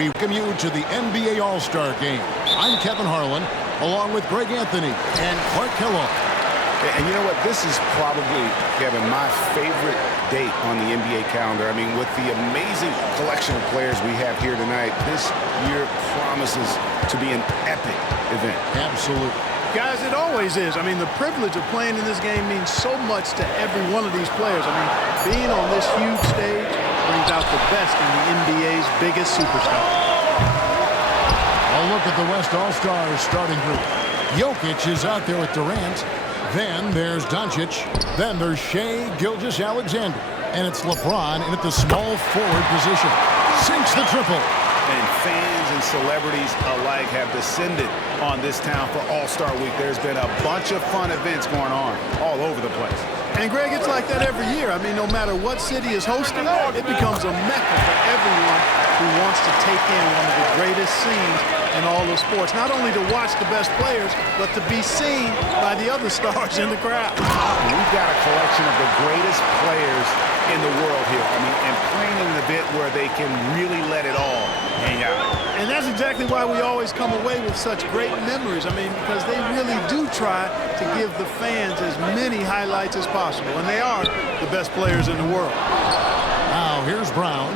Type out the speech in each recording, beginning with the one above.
We welcome you to the NBA All-Star Game. I'm Kevin Harlan, along with Greg Anthony and Clark Kellogg. And you know what? This is probably, Kevin, my favorite date on the NBA calendar. I mean, with the amazing collection of players we have here tonight, this year promises to be an epic event. Absolutely. Guys, it always is. I mean, the privilege of playing in this game means so much to every one of these players. I mean, being on this huge stage brings out the best in the NBA's biggest superstars. A look at the West All-Stars starting group. Jokic is out there with Durant. Then there's Doncic. Then there's Shai Gilgeous-Alexander. And it's LeBron in at the small forward position. Sinks the triple. And fans and celebrities alike have descended on this town for All-Star Week. There's been a bunch of fun events going on all over the place. And, Greg, it's like that every year. I mean, no matter what city is hosting, it becomes a mecca for everyone who wants to take in one of the greatest scenes in all of sports. Not only to watch the best players, but to be seen by the other stars in the crowd. We've got a collection of the greatest players in the world here. I mean, and playing in an event where they can really let it all hang out. And that's exactly why we always come away with such great memories. I mean, because they really do try to give the fans as many highlights as possible. And they are the best players in the world. Now here's Brown.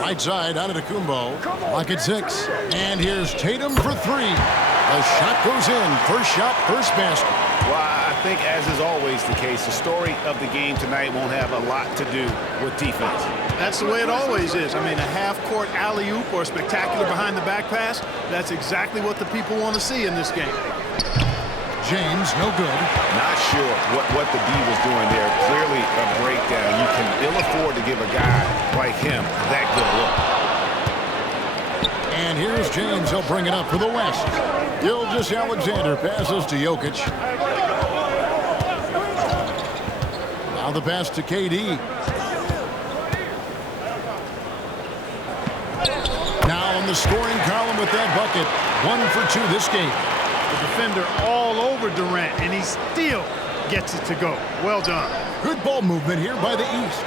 Right side out of the Kumbo. Lock at 6. And here's Tatum for 3. The shot goes in. First shot, first basket. Well, I think, as is always the case, the story of the game tonight won't have a lot to do with defense. That's the way it always is. I mean, a half-court alley-oop or a spectacular behind-the-back pass, that's exactly what the people want to see in this game. James, no good. Not sure what the D was doing there. Clearly a breakdown. You can ill afford to give a guy like him that good look. And here's James. He'll bring it up for the West. Gilgeous-Alexander passes to Jokic. Now the pass to KD. Now on the scoring column with that bucket. 1 for 2 this game. The defender all over Durant, and he still gets it to go. Well done. Good ball movement here by the East.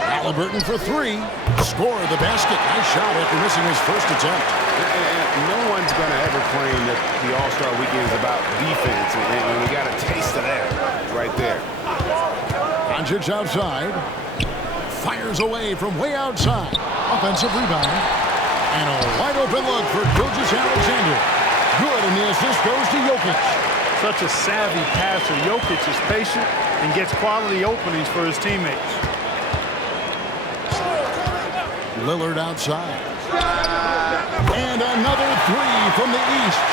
Halliburton for 3. Score the basket. Nice shot after missing his first attempt. No one's going to ever claim that the All-Star Weekend is about defense, and we got a taste of that right there. Doncic outside. Fires away from way outside. Offensive rebound. And a wide-open look for Gilgeous-Alexander. Good, and the assist goes to Jokic. Such a savvy passer. Jokic is patient and gets quality openings for his teammates. Lillard outside. And another 3 from the East.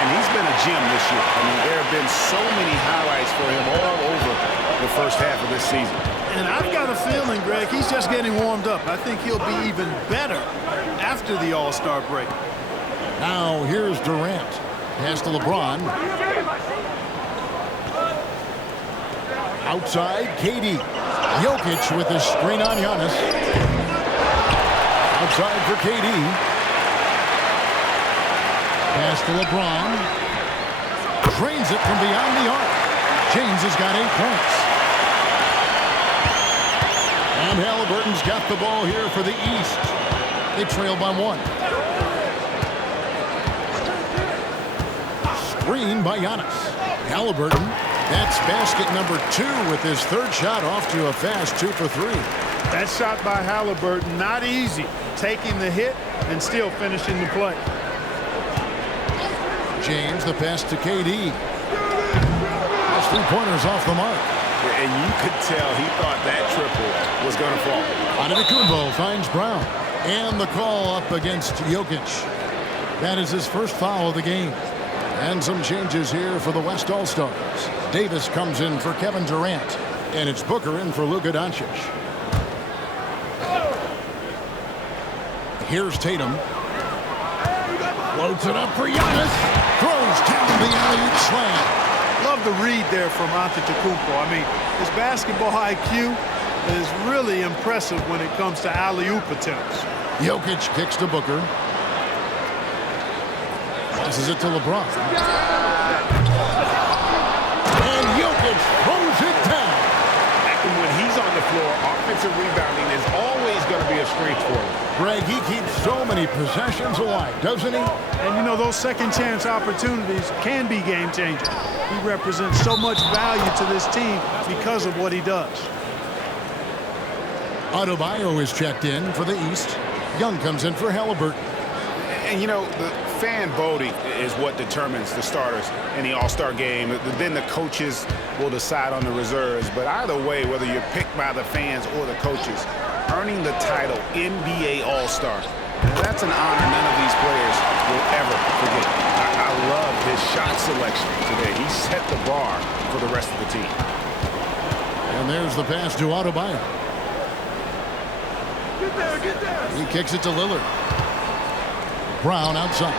And he's been a gem this year. I mean, there have been so many highlights for him all over the first half of this season. And I've got a feeling, Greg, he's just getting warmed up. I think he'll be even better after the All-Star break. Now here's Durant. Pass to LeBron. Outside, KD. Jokic with the screen on Giannis. Outside for KD. Pass to LeBron. Drains it from beyond the arc. James has got 8 points. And Halliburton's got the ball here for the East. They trail by 1. Screen by Giannis. Halliburton. That's basket number 2 with his 3rd shot off to a fast 2 for 3. That shot by Halliburton, not easy. Taking the hit and still finishing the play. James, the pass to KD. Those 3-pointers off the mark. And you could tell he thought that triple was going to fall. Antetokounmpo finds Brown. And the call up against Jokic. That is his first foul of the game. And some changes here for the West All-Stars. Davis comes in for Kevin Durant. And it's Booker in for Luka Doncic. Here's Tatum. Floats it up for Giannis. Throws down the alley-oop slam. Love the read there from Antetokounmpo. I mean, his basketball IQ is really impressive when it comes to alley-oop attempts. Jokic kicks to Booker. Passes it to LeBron. And Jokic throws it down. And when he's on the floor, offensive rebounding is always going to be a strength for him. Greg, he keeps so many possessions alive, doesn't he? And, you know, those second-chance opportunities can be game-changers. He represents so much value to this team because of what he does. Adebayo is checked in for the East. Young comes in for Halliburton. And, you know, the fan voting is what determines the starters in the All-Star game. Then the coaches will decide on the reserves. But either way, whether you're picked by the fans or the coaches, earning the title NBA All-Star, that's an honor none of these players will ever forget. I love his shot selection today. He set the bar for the rest of the team. And there's the pass to Adebayo. Get there. He kicks it to Lillard. Brown outside.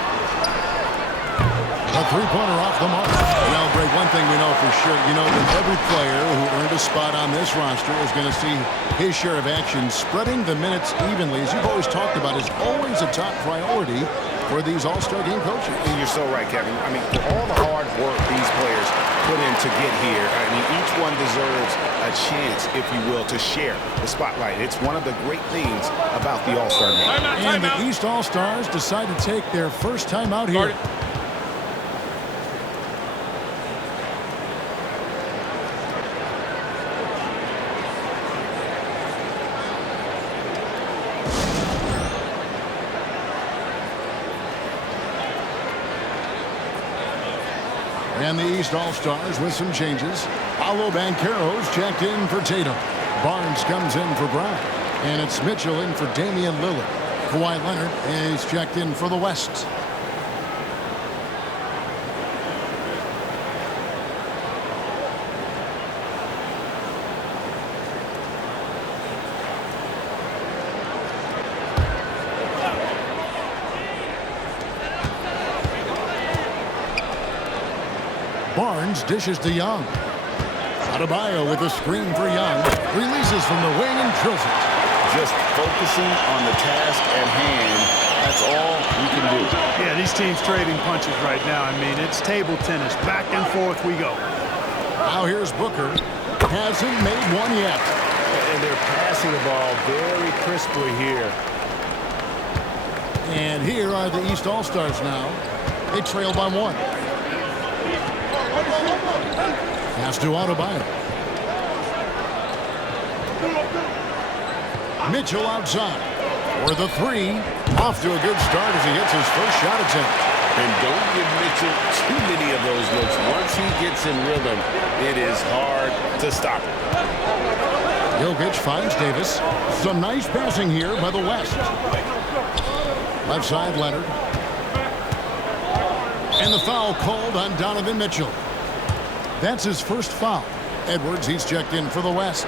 A three-pointer off the mark. Well, Greg, one thing we know for sure, you know that every player who earned a spot on this roster is going to see his share of action. Spreading the minutes evenly, as you've always talked about, is always a top priority for these All-Star game coaches. And you're so right, Kevin. I mean, for all the hard work these players put in to get here, I mean, each one deserves a chance, if you will, to share the spotlight. It's one of the great things about the All-Star game. And the East All-Stars decide to take their first time out here. And the East All-Stars with some changes. Paolo Banchero's checked in for Tatum. Barnes comes in for Brown. And it's Mitchell in for Damian Lillard. Kawhi Leonard is checked in for the West. Barnes dishes to Young. Adebayo with a screen for Young. Releases from the wing and drills it. Just focusing on the task at hand. That's all we can do. Yeah, these teams trading punches right now. I mean, it's table tennis. Back and forth we go. Now here's Booker. Hasn't made one yet. And they're passing the ball very crisply here. And here are the East All-Stars now. They trail by one. Pass to Adebayo. Mitchell outside for the three. Off to a good start as he gets his first shot attempt. And don't give Mitchell too many of those looks. Once he gets in rhythm, it is hard to stop him. Jokic finds Davis. Some nice passing here by the West. Left side, Leonard. And the foul called on Donovan Mitchell. That's his first foul. Edwards, he's checked in for the West.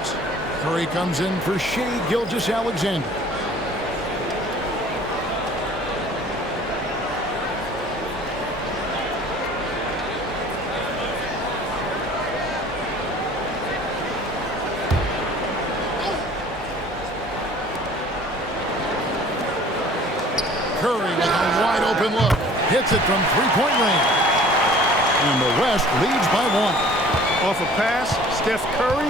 Curry comes in for Shai Gilgeous-Alexander. Curry with a wide open look. Hits it from three-point range. And the West leads by one. Off a pass, Steph Curry,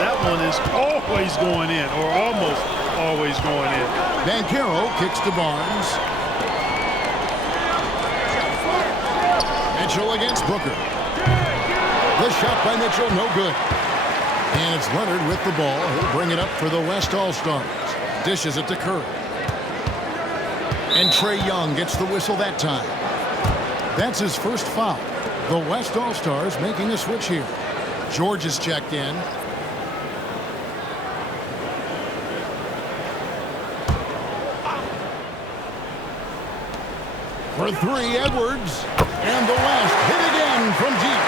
that one is always going in, or almost always going in. Banchero kicks to Barnes. Mitchell against Booker. The shot by Mitchell, no good. And it's Leonard with the ball. He'll bring it up for the West All-Stars. Dishes it to Curry. And Trae Young gets the whistle that time. That's his first foul. The West All-Stars making a switch here. George is checked in. For three, Edwards. And the West hit again from deep.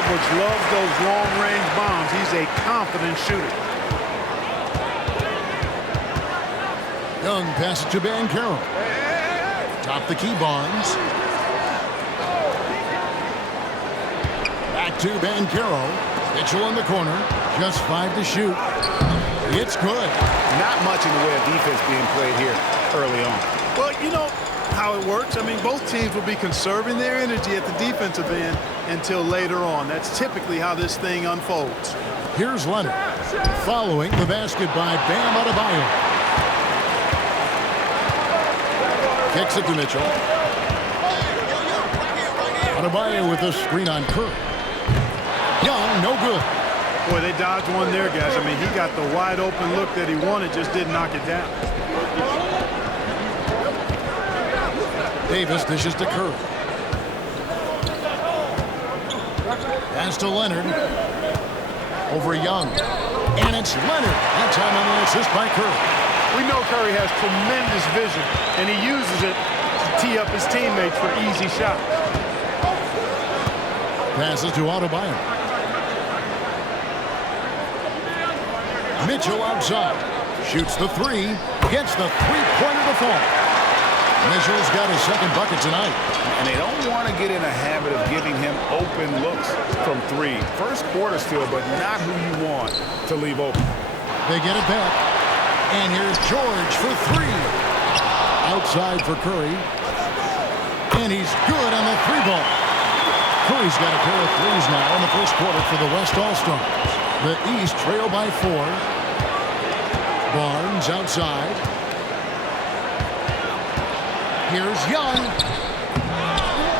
Edwards loves those long-range bombs. He's a confident shooter. Young passes to Banchero. Top the key, Barnes. Back to Banchero. Mitchell in the corner. Just 5 to shoot. It's good. Not much in the way of defense being played here early on. Well, you know how it works. I mean, both teams will be conserving their energy at the defensive end until later on. That's typically how this thing unfolds. Here's Leonard. Following the basket by Bam Adebayo. Kicks it to Mitchell. Adebayo with a screen on Curry. Young, no good. Boy, they dodged one there, guys. I mean, he got the wide open look that he wanted, just didn't knock it down. Davis dishes to Curry. Pass to Leonard. Over Young. And it's Leonard. That time on the assist by Curry. We know Curry has tremendous vision, and he uses it to tee up his teammates for easy shots. Passes to Adebayo. Mitchell outside. Shoots the three. Gets the three-pointer to fall. Mitchell's got his second bucket tonight. And they don't want to get in a habit of giving him open looks from three. First quarter still, but not who you want to leave open. They get it back. And here's George for three. Outside for Curry. And he's good on the three ball. Curry's got a pair of threes now in the first quarter for the West All-Stars. The East trail by 4. Barnes outside. Here's Young.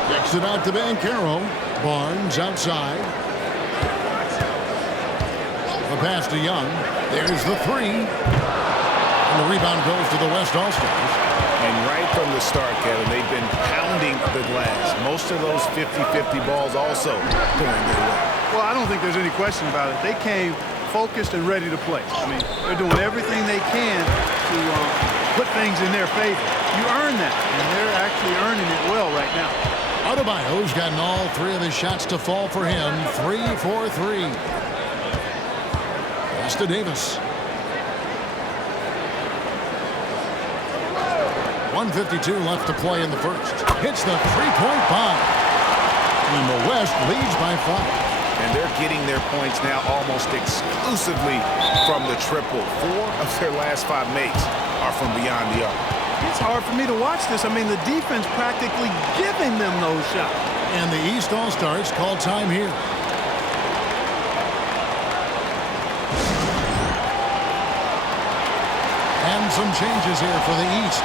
Kicks it out to Banchero. Barnes outside. The pass to Young. There's the three. And the rebound goes to the West All-Stars. And right from the start, Kevin, they've been pounding the glass. Most of those 50-50 balls also going their way. Well, I don't think there's any question about it. They came focused and ready to play. I mean, they're doing everything they can to put things in their favor. You earn that, and they're actually earning it well right now. Adebayo's gotten all three of his shots to fall for him. 3 for 3. Pass to Davis. 1:52 left to play in the first. Hits the three-point bomb. And the West leads by 5. And they're getting their points now almost exclusively from the triple. 4 of their last 5 makes are from beyond the arc. It's hard for me to watch this. I mean, the defense practically giving them those shots. And the East All-Stars call time here. And some changes here for the East.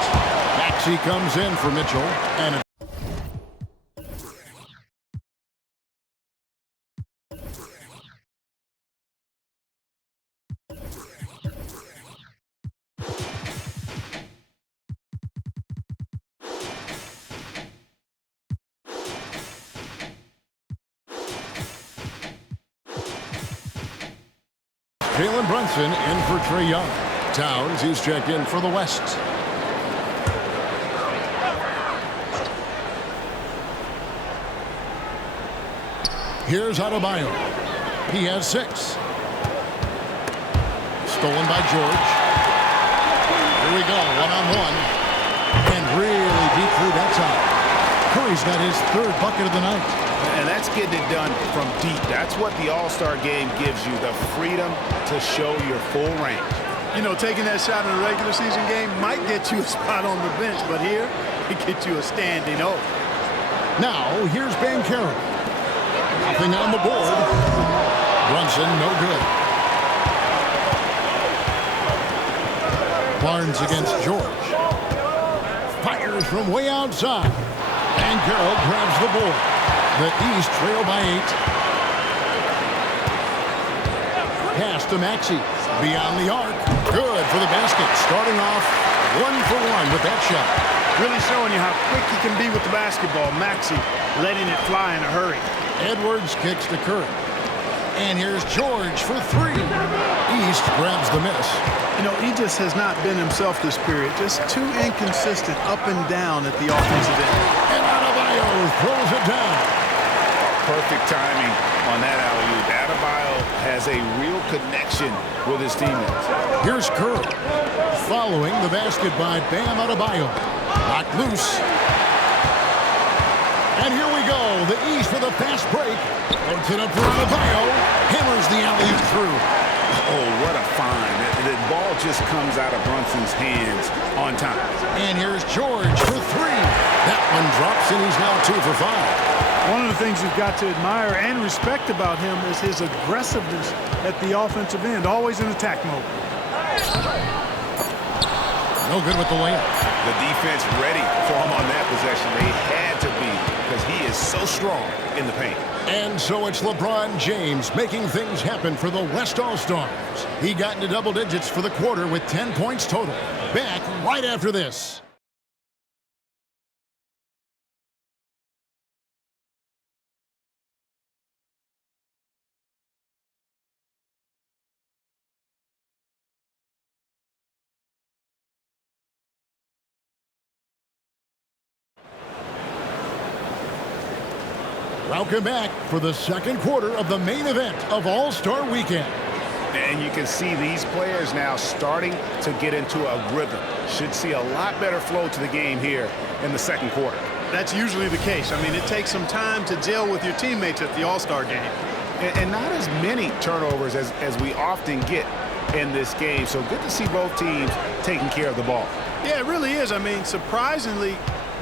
Maxey comes in for Mitchell. And Jalen Brunson in for Trae Young. Towns, he's checked in for the West. Here's Adebayo. He has 6. Stolen by George. Here we go, one-on-one. And really deep through that time. Curry's got his 3rd bucket of the night. And that's getting it done from deep. That's what the All-Star game gives you, the freedom to show your full range. You know, taking that shot in a regular season game might get you a spot on the bench, but here, it gets you a standing O. Now, here's Banchero. Nothing on the board. Brunson, no good. Barnes against George. Fires from way outside. Banchero grabs the board. The East trail by 8. Pass to Maxey. Beyond the arc. Good for the basket. Starting off 1 for 1 with that shot. Really showing you how quick he can be with the basketball. Maxey letting it fly in a hurry. Edwards kicks to Curry. And here's George for 3. East grabs the miss. You know, he just has not been himself this period. Just too inconsistent up and down at the offensive end. And Adebayo throws it down. Perfect timing on that alley-oop. Adebayo has a real connection with his teammates. Here's Curry. Following the basket by Bam Adebayo. Knocked loose. And here we go. The East with a fast break. Puts it up for Adebayo. Hammers the alley-oop through. Oh, what a find. The ball just comes out of Brunson's hands on time. And here's George for 3. That one drops, and he's now 2 for 5. One of the things you've got to admire and respect about him is his aggressiveness at the offensive end, always in attack mode. No good with the layup. The defense ready for him on that possession. They had to be because he is so strong in the paint. And so it's LeBron James making things happen for the West All-Stars. He got into double digits for the quarter with 10 points total. Back right after this. Welcome back for the second quarter of the main event of All-Star Weekend. And you can see these players now starting to get into a rhythm. Should see a lot better flow to the game here in the second quarter. That's usually the case. I mean, it takes some time to gel with your teammates at the All-Star game. And not as many turnovers as we often get in this game. So good to see both teams taking care of the ball. Yeah, it really is. I mean, surprisingly,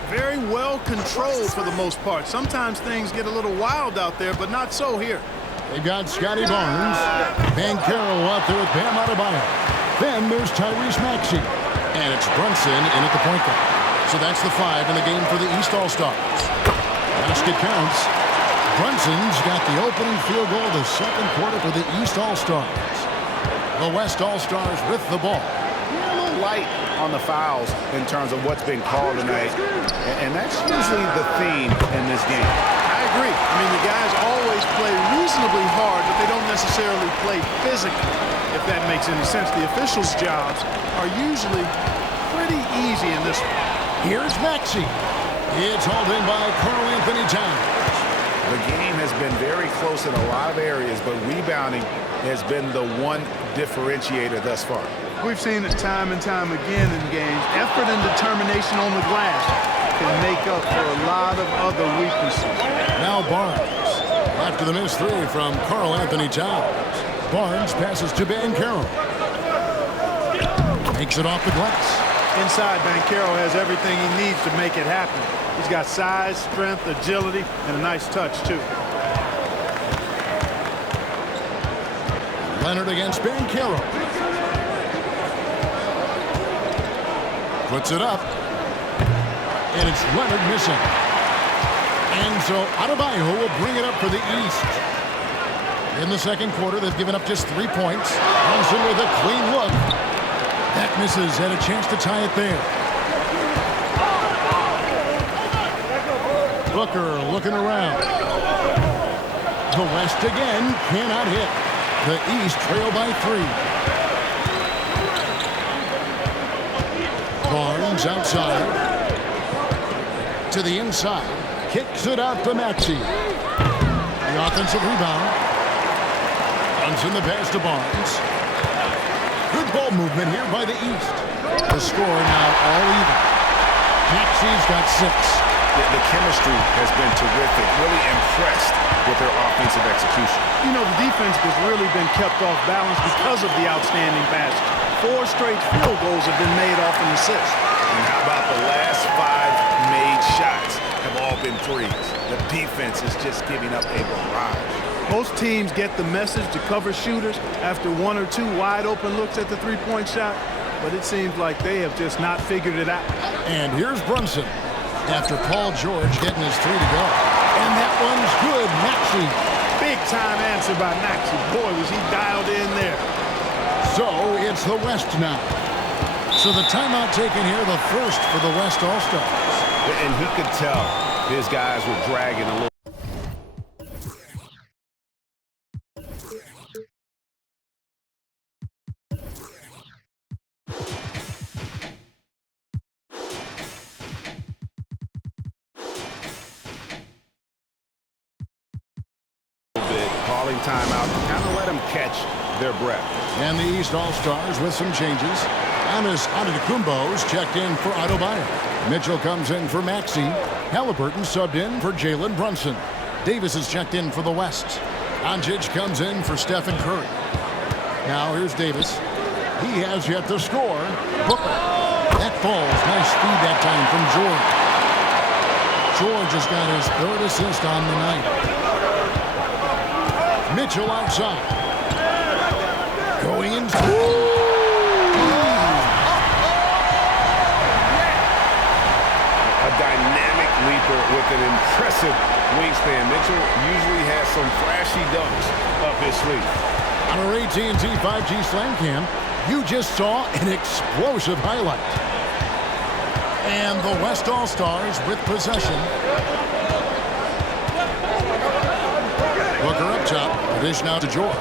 very well controlled for the most part. Sometimes things get a little wild out there, but not so here. They've got Scotty Barnes, Banchero out there with Bam Adebayo. Then there's Tyrese Maxey. And it's Brunson in at the point guard. So that's the 5 in the game for the East All-Stars. Basket counts. Brunson's got the opening field goal of the second quarter for the East All-Stars. The West All-Stars with the ball. A little light on the fouls in terms of what's been called tonight. And that's usually the theme in this game. I agree. I mean, the guys always play reasonably hard, but they don't necessarily play physically, if that makes any sense. The officials' jobs are usually pretty easy in this one. Here's Maxey. It's hauled in by Karl Anthony Towns. The game has been very close in a lot of areas, but rebounding has been the one differentiator thus far. We've seen it time and time again in games. Effort and determination on the glass can make up for a lot of other weaknesses. Now Barnes. After the missed 3 from Karl Anthony Towns. Barnes passes to Banchero. Makes it off the glass. Inside, Banchero has everything he needs to make it happen. He's got size, strength, agility, and a nice touch, too. Leonard against Banchero. Puts it up. And it's Leonard missing. And so Adebayo will bring it up for the East. In the second quarter, they've given up just 3 points. Thompson with a clean look. That misses. Had a chance to tie it there. Booker looking around. The West again cannot hit. The East trail by 3. Barnes outside. To the inside. Kicks it out to Maxey. The offensive rebound. Runs in the pass to Barnes. Good ball movement here by the East. The score now all even. Maxey's got 6. The chemistry has been terrific. Really impressed with their offensive execution. You know, the defense has really been kept off balance because of the outstanding passes. 4 straight field goals have been made off an assist. And how about the last 5 made shots have all been threes? The defense is just giving up a barrage. Most teams get the message to cover shooters after 1 or 2 wide open looks at the three-point shot, but it seems like they have just not figured it out. And here's Brunson after Paul George getting his 3 to go. And that one's good. Maxey. Big time answer by Maxey. Boy, was he dialed in there. So it's the West now. So the timeout taken here, the first for the West All-Stars. And he could tell his guys were dragging a little. Calling timeout to kind of let them catch their breath. And the East All-Stars with some changes. Giannis Antetokounmpo's checked in for Adebayo. Mitchell comes in for Maxey. Halliburton subbed in for Jalen Brunson. Davis is checked in for the West. Doncic comes in for Stephen Curry. Now here's Davis. He has yet to score. Booker. That falls. Nice feed that time from Jordan. George has got his third assist on the night. Mitchell outside. Going in. A dynamic leaper with an impressive wingspan. Mitchell usually has some flashy dunks up his sleeve. On our AT&T 5G Slam Cam, you just saw an explosive highlight. And the West All-Stars with possession. Booker up top. The dish now to George.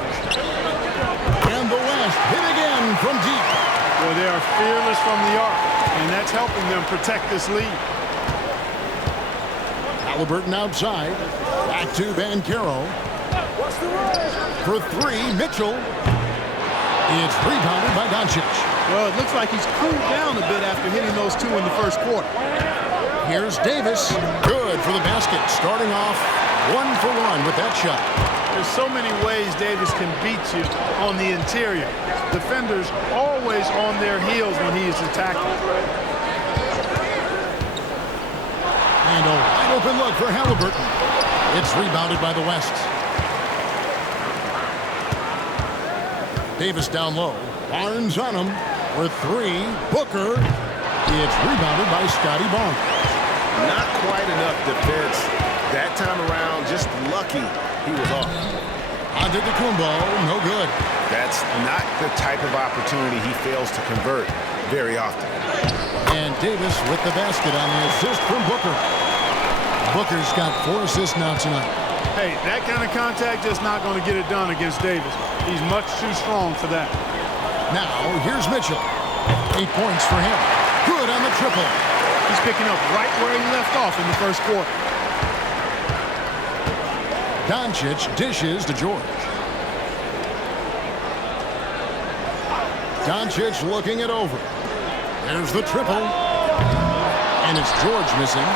And the West hit again from deep. Well, they are fearless from the arc, and that's helping them protect this lead. Halliburton outside. Back to Banchero. For three, Mitchell. It's rebounded by Doncic. Well, it looks like he's cooled down a bit after hitting those two in the first quarter. Here's Davis. Good for the basket. Starting off 1 for 1 with that shot. There's so many ways Davis can beat you on the interior. Defenders always on their heels when he is attacking. And a wide open look for Halliburton. It's rebounded by the West. Davis down low. Barnes on him for three. Booker. It's rebounded by Scotty Barnes. Not quite enough defense that time around. Just lucky he was off. Antetokounmpo, no good. That's not the type of opportunity he fails to convert very often. And Davis with the basket on the assist from Booker. Booker's got 4 assists now tonight. Hey, that kind of contact just not going to get it done against Davis. He's much too strong for that. Now, here's Mitchell. 8 points for him. Good on the triple. He's picking up right where he left off in the first quarter. Doncic dishes to George. Doncic looking it over. There's the triple. And it's George missing.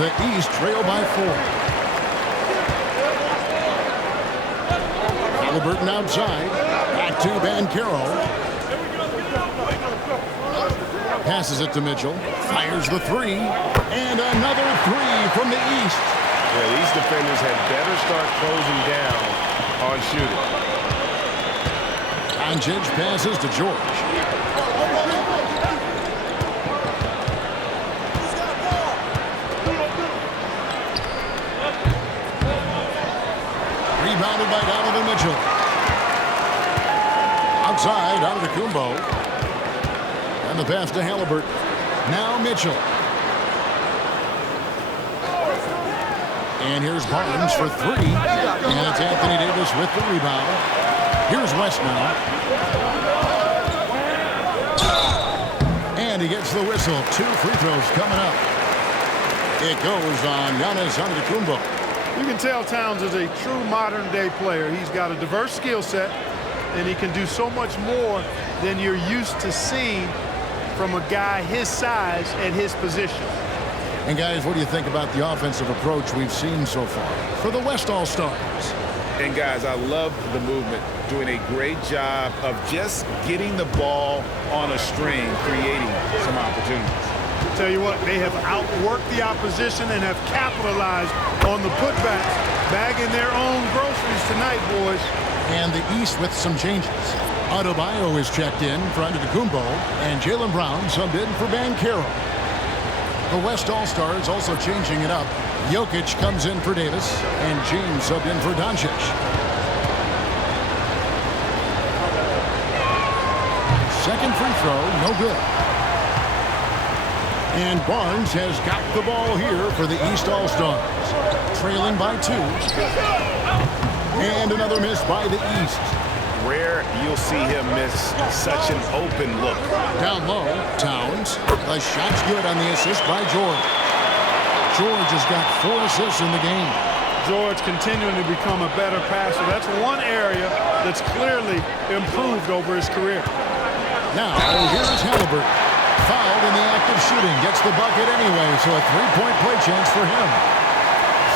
The East trail by 4. Halliburton outside. Back to Banchero. Passes it to Mitchell. Fires the three. And another three from the East. Yeah, these defenders had better start closing down on shooting. Doncic passes to George. Rebounded by Donovan Mitchell. Outside, Antetokounmpo. And the pass to Halliburton. Now Mitchell. And here's Barnes for three. And it's Anthony Davis with the rebound. Here's West now. And he gets the whistle. 2 free throws coming up. It goes on Giannis Antetokounmpo. You can tell Towns is a true modern-day player. He's got a diverse skill set, and he can do so much more than you're used to seeing from a guy his size at his position. And guys, what do you think about the offensive approach we've seen so far for the West All-Stars? And guys, I love the movement, doing a great job of just getting the ball on a string, creating some opportunities. Tell you what, they have outworked the opposition and have capitalized on the putbacks, bagging their own groceries tonight, boys. And the East with some changes. Adebayo is checked in for Antetokounmpo, and Jaylen Brown subbed in for Banchero. The West All-Stars also changing it up. Jokic comes in for Davis, and James subbed in for Doncic. Second free throw, no good. And Barnes has got the ball here for the East All-Stars. Trailing by 2. And another miss by the East. Rare you'll see him miss such an open look. Down low, Towns. The shot's good on the assist by George. George has got 4 assists in the game. George continuing to become a better passer. That's one area that's clearly improved over his career. Now, here's Halliburton. Fouled in the act of shooting. Gets the bucket anyway, so a 3-point play chance for him.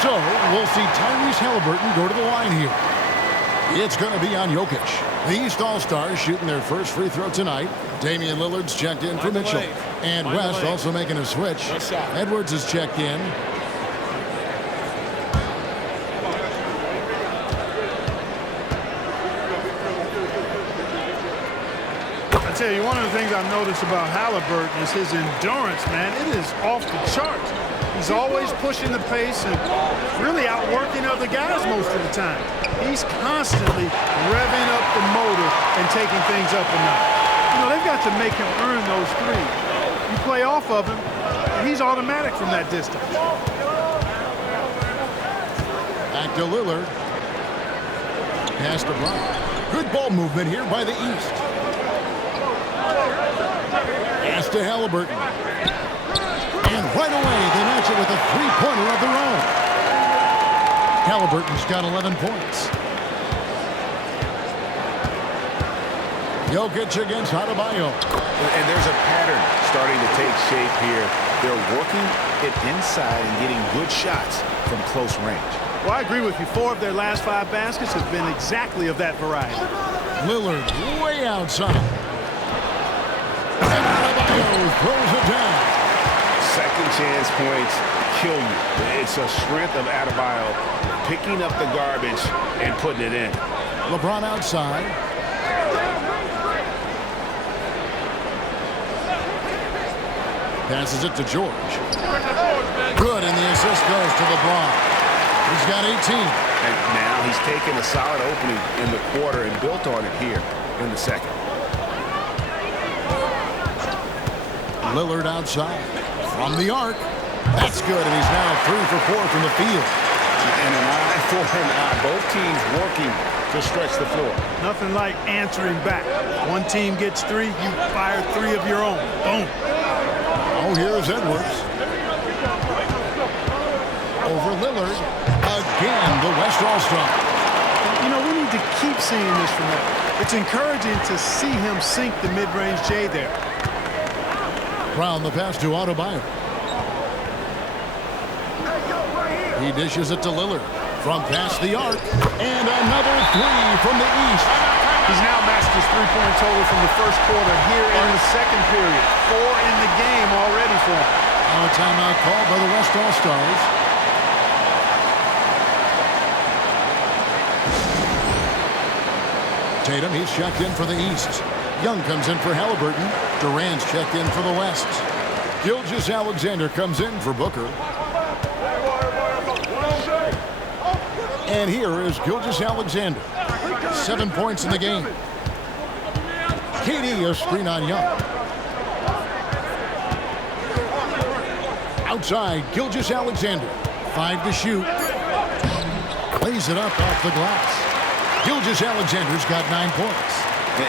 So, we'll see Tyrese Halliburton go to the line here. It's going to be on Jokic. The East All-Stars shooting their first free throw tonight. Damian Lillard's checked in for Mitchell. And West also making a switch. Edwards is checked in. tell you, one of the things I've noticed about Halliburton is his endurance, man. It is off the charts. He's always pushing the pace and really outworking other guys most of the time. He's constantly revving up the motor and taking things up a notch. You know, they've got to make him earn those threes. You play off of him, and he's automatic from that distance. Back to Lillard. Pass to Bryant. Good ball movement here by the East. Pass to Halliburton. And right away, they match it with a three-pointer of their own. Halliburton's got 11 points. Jokic against Adebayo. And there's a pattern starting to take shape here. They're working it inside and getting good shots from close range. Well, I agree with you. 4 of their last 5 baskets have been exactly of that variety. Lillard way outside. And Adebayo throws it down. Second chance points kill you. It's a strength of Adebayo picking up the garbage and putting it in. LeBron outside. Passes it to George. Good, and the assist goes to LeBron. He's got 18. And now he's taken a solid opening in the quarter and built on it here in the second. Lillard outside. From the arc. That's good, and he's now 3 for 4 from the field. And an eye for an eye. Both teams working to stretch the floor. Nothing like answering back. One team gets 3, you fire 3 of your own. Boom. Oh, here's Edwards. Over Lillard. Again, the West All-Star. You know, we need to keep seeing this from him. It's encouraging to see him sink the mid-range J there. Brown the pass to Adebayo. He dishes it to Lillard from past the arc. And another 3 from the East. He's now matched his three-point total from the first quarter here in the second period. 4 in the game already for him. Now a timeout called by the West All-Stars. Tatum, he's checked in for the East. Young comes in for Halliburton. Durant's checked in for the West. Gilgeous-Alexander comes in for Booker. And here is Gilgeous-Alexander. 7 points in the game. KD, a screen on Young. Outside, Gilgeous-Alexander. 5 to shoot. Lays it up off the glass. Gilgeous-Alexander's got 9 points.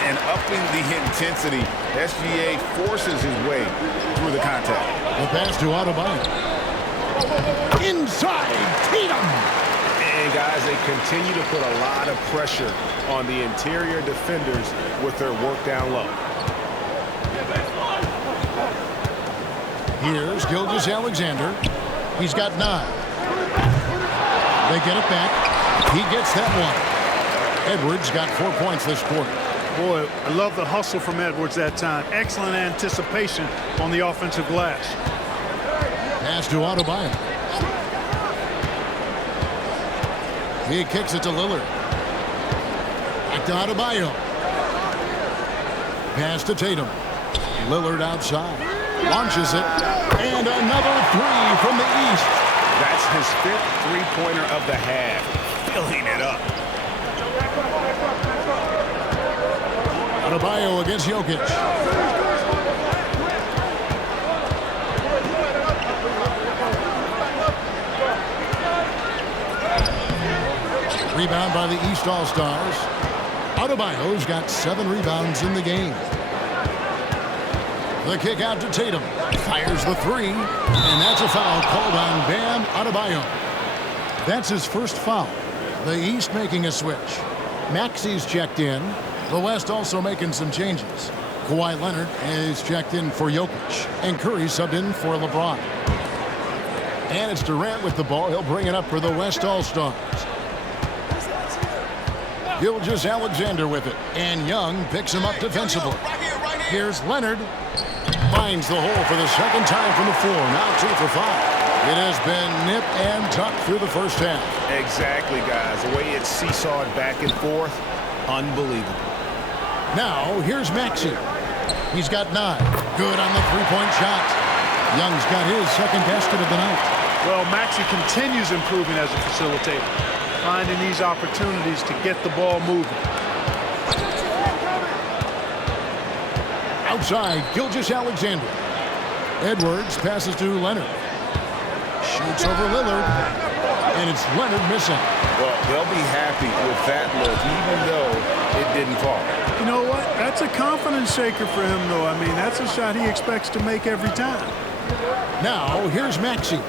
And upping the intensity, SGA forces his way through the contact. The pass to Adebayo. Inside, Tatum. And guys, they continue to put a lot of pressure on the interior defenders with their work down low. Here's Gilgeous-Alexander. He's got 9. They get it back. He gets that one. Edwards got 4 points this quarter. Boy, I love the hustle from Edwards that time. Excellent anticipation on the offensive glass. Pass to Adebayo. He kicks it to Lillard. Back to Adebayo. Pass to Tatum. Lillard outside. Launches it. And another 3 from the East. That's his 5th three-pointer of the half. Filling it up. Adebayo against Jokic. Rebound by the East All-Stars. Adebayo's got 7 rebounds in the game. The kick out to Tatum. Fires the 3. And that's a foul called on Bam Adebayo. That's his first foul. The East making a switch. Maxi's checked in. The West also making some changes. Kawhi Leonard is checked in for Jokic. And Curry subbed in for LeBron. And it's Durant with the ball. He'll bring it up for the West All-Stars. Gilgeous-Alexander with it. And Young picks him up defensively. Here's Leonard. Finds the hole for the second time from the floor. Now 2 for 5. It has been nip and tuck through the first half. Exactly, guys. The way it's seesawed back and forth, unbelievable. Now, here's Maxey. He's got 9. Good on the three-point shot. Young's got his second basket of the night. Well, Maxey continues improving as a facilitator, finding these opportunities to get the ball moving. Outside, Gilgeous-Alexander. Edwards passes to Leonard. Shoots over Lillard. And it's Leonard missing. Well, they'll be happy with that look, even though it didn't fall. You know what? That's a confidence shaker for him, though. I mean, that's a shot he expects to make every time. Now, here's Maxey.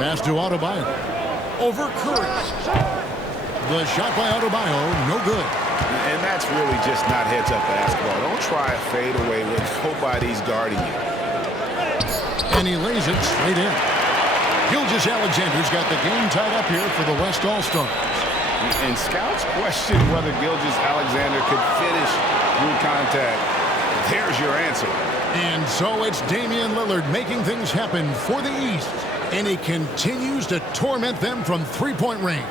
Pass to Adebayo. Over Curry. The shot by Adebayo, no good. And that's really just not heads-up basketball. Don't try a fadeaway when nobody's guarding you. And he lays it straight in. Gilgeous-Alexander's got the game tied up here for the West All-Stars. And scouts question whether Gilgeous-Alexander could finish through contact. There's your answer. And so it's Damian Lillard making things happen for the East. And he continues to torment them from three-point range.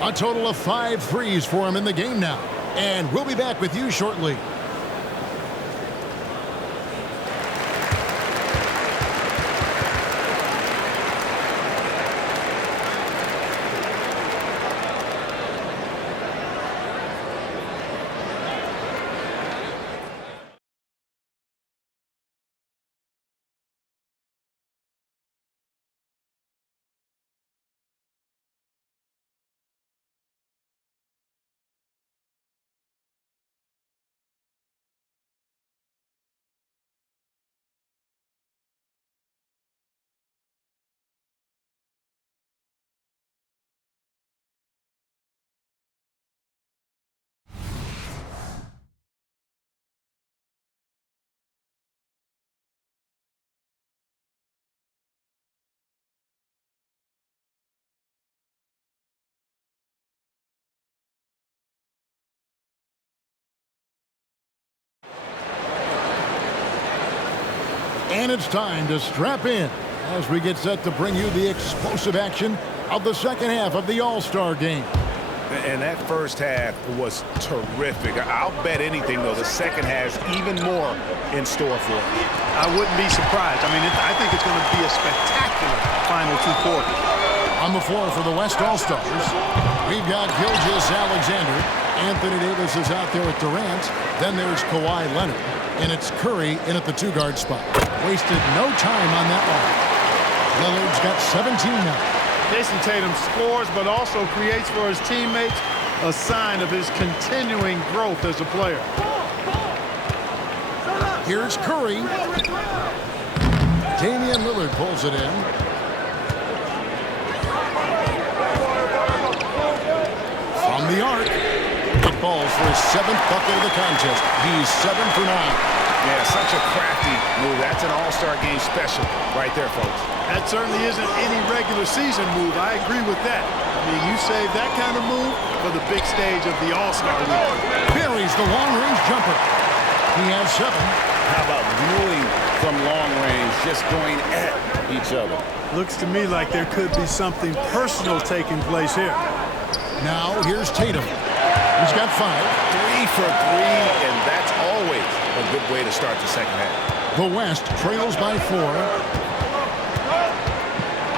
A total of 5 threes for him in the game now. And we'll be back with you shortly. And it's time to strap in as we get set to bring you the explosive action of the second half of the All-Star game. And that first half was terrific. I'll bet anything, though, the second has even more in store for it. I wouldn't be surprised. I mean, I think it's going to be a spectacular final 2 quarters. On the floor for the West All-Stars, we've got Gilgeous-Alexander. Anthony Davis is out there with Durant. Then there's Kawhi Leonard. And it's Curry in at the 2-guard spot. Wasted no time on that one. Lillard's got 17 now. Jason Tatum scores, but also creates for his teammates, a sign of his continuing growth as a player. Here's Curry. Damian Lillard pulls it in. From the arc. It falls for his 7th bucket of the contest. He's 7 for 9. Yeah, such a crafty move. That's an All-Star game special right there, folks. That certainly isn't any regular season move. I agree with that. I mean, you save that kind of move for the big stage of the All-Star week. Buries the long-range jumper. He has 7. How about dueling from long range, just going at each other? Looks to me like there could be something personal taking place here. Now here's Tatum. He's got 5. 3 for 3, and that's always a good way to start the second half. The West trails by 4.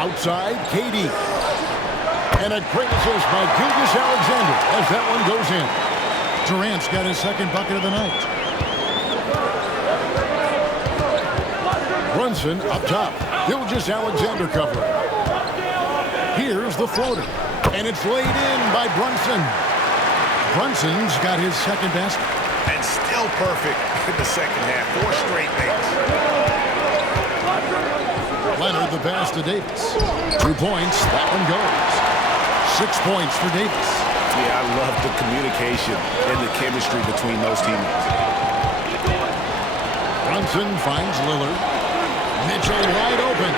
Outside, KD. And a great assist by Gilgeous-Alexander as that one goes in. Durant's got his 2nd bucket of the night. Brunson up top. Gilgeous-Alexander cover. Here's the floater. And it's laid in by Brunson. Brunson's got his 2nd basket. And still perfect in the second half. 4 straight makes. Leonard the pass to Davis. 2 points. That one goes. 6 points for Davis. Yeah, I love the communication and the chemistry between those teammates. Brunson finds Lillard. Mitchell wide open.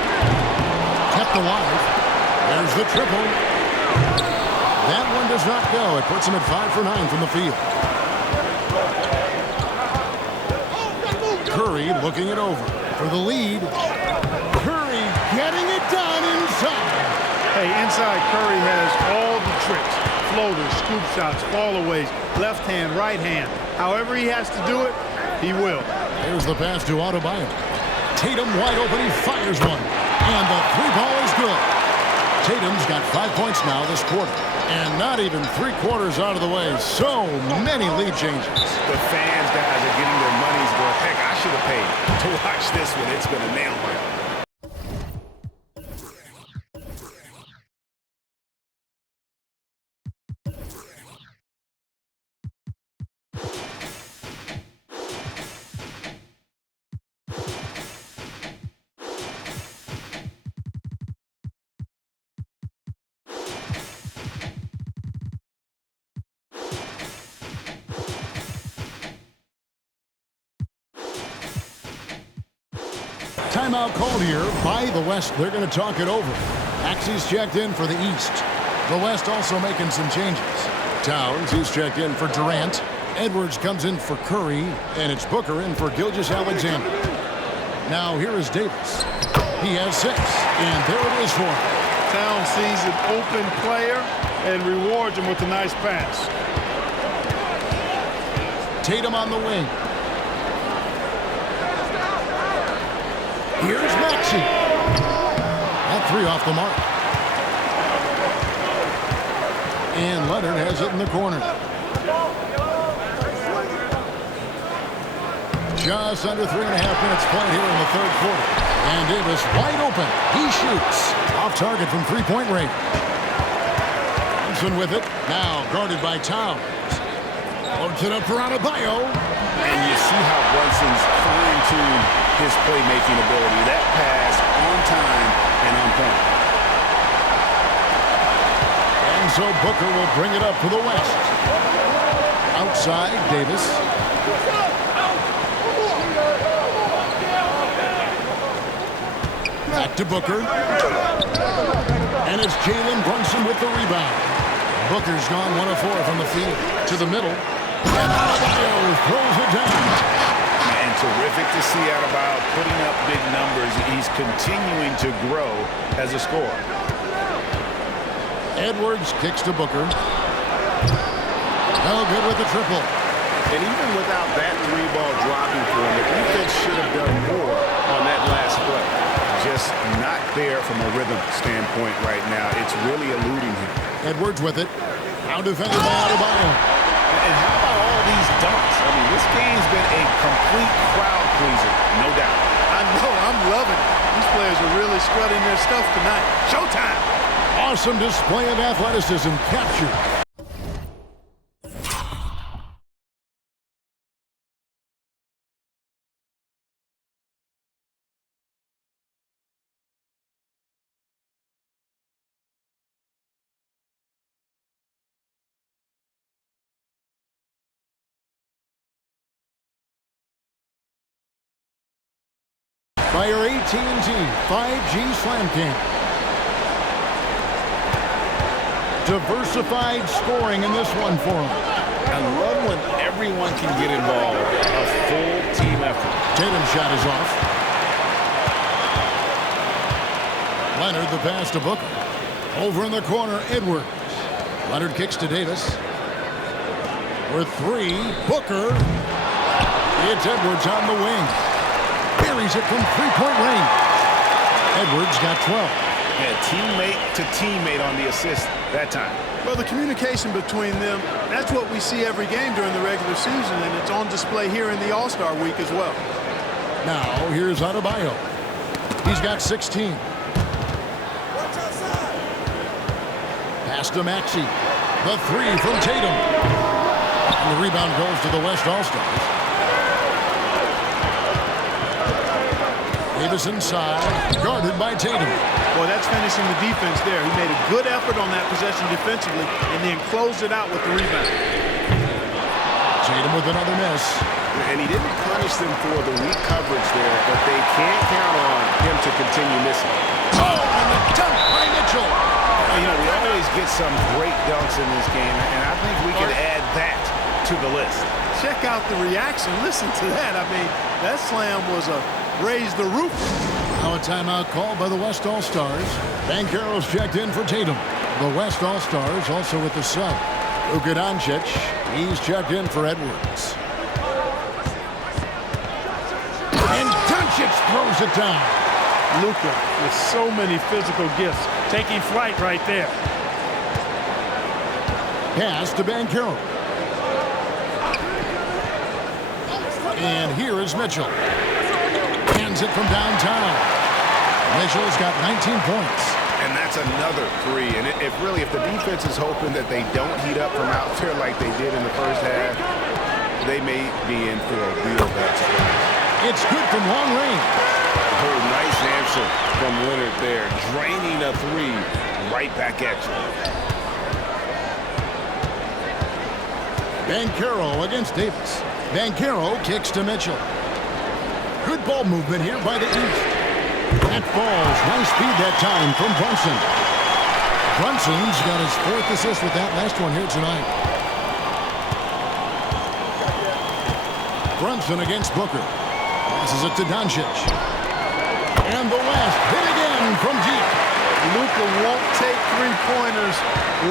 Kept alive. There's the triple. That one does not go. It puts him at 5 for 9 from the field. Curry looking it over for the lead. Curry getting it done inside. Hey, inside Curry has all the tricks. Floaters, scoop shots, fallaways, left hand, right hand. However he has to do it, He will. Here's the pass to Adebayo. Tatum wide open. He fires one. And the three ball is good. Tatum's got 5 points now this quarter. And not even 3/4 out of the way. So many lead changes. The fans, guys, are getting their money's worth. Heck, I should have paid to watch this one. It's been a nail biter. Timeout called here by the West. They're going to talk it over. Maxey's checked in for the East. The West also making some changes. Towns, he's checked in for Durant. Edwards comes in for Curry. And it's Booker in for Gilgeous-Alexander. Now here is Davis. He has 6. And there it is for him. Towns sees an open player and rewards him with a nice pass. Tatum on the wing. Here's Maxey. That 3 off the mark. And Leonard has it in the corner. Just under 3.5 minutes played here in the third quarter. And Davis wide open. He shoots. Off target from three-point range. Thompson with it. Now guarded by Towns. Loads it up for Adebayo. And you see how Brunson's fine-tuned his playmaking ability. That pass on time and on point. And so Booker will bring it up for the West. Outside, Davis. Back to Booker. And it's Jalen Brunson with the rebound. Booker's gone 1 of 4 from the field. To the middle. And Adebayo throws it down. And terrific to see Adebayo putting up big numbers. He's continuing to grow as a scorer. Edwards kicks to Booker. No good with the triple. And even without that 3-ball dropping for him, the defense should have done more on that last play. Just not there from a rhythm standpoint right now. It's really eluding him. Edwards with it. Now defended by Adebayo. And how about all these dunks? I mean, this game's been a complete crowd pleaser, no doubt. I know, I'm loving it. These players are really strutting their stuff tonight. Showtime! Awesome display of athleticism captured. By your AT&T 5G Slam Cam. Diversified scoring in this one for him. I love when everyone can get involved. A full team effort. Tatum's shot is off. Leonard the pass to Booker. Over in the corner, Edwards. Leonard kicks to Davis. For 3, Booker. It's Edwards on the wing. Buries it from three-point range. Edwards got 12. Yeah, teammate to teammate on the assist that time. Well, the communication between them, that's what we see every game during the regular season, and it's on display here in the All-Star week as well. Now, here's Adebayo. He's got 16. Pass to Maxey. The 3 from Tatum. And the rebound goes to the West All-Stars. Davis inside, guarded by Tatum. Boy, that's finishing the defense there. He made a good effort on that possession defensively and then closed it out with the rebound. Tatum with another miss. And he didn't punish them for the weak coverage there, but they can't count on him to continue missing. Oh, and the dunk by Mitchell. You know, we always get some great dunks in this game, and I think we can add that to the list. Check out the reaction. Listen to that. I mean, that slam was a raise the roof. Now a timeout called by the West All-Stars. Banchero's checked in for Tatum. The West All-Stars also with the sub. Luka Doncic, he's checked in for Edwards. throws it down. Luka with so many physical gifts, taking flight right there. Pass to Banchero. And here is Mitchell. Hands it from downtown. Mitchell's got 19 points. And that's another three. And if the defense is hoping that they don't heat up from out there like they did in the first half, they may be in for a real bad surprise. It's good from long range. Oh, nice answer from Leonard there. Draining a three right back at you. Banchero against Davis. Banchero kicks to Mitchell. Good ball movement here by the East. That falls. Nice speed that time from Brunson. Brunson's got his 4th assist with that last one here tonight. Brunson against Booker. Passes it to Doncic. And the West hit again from deep. Luka won't take three-pointers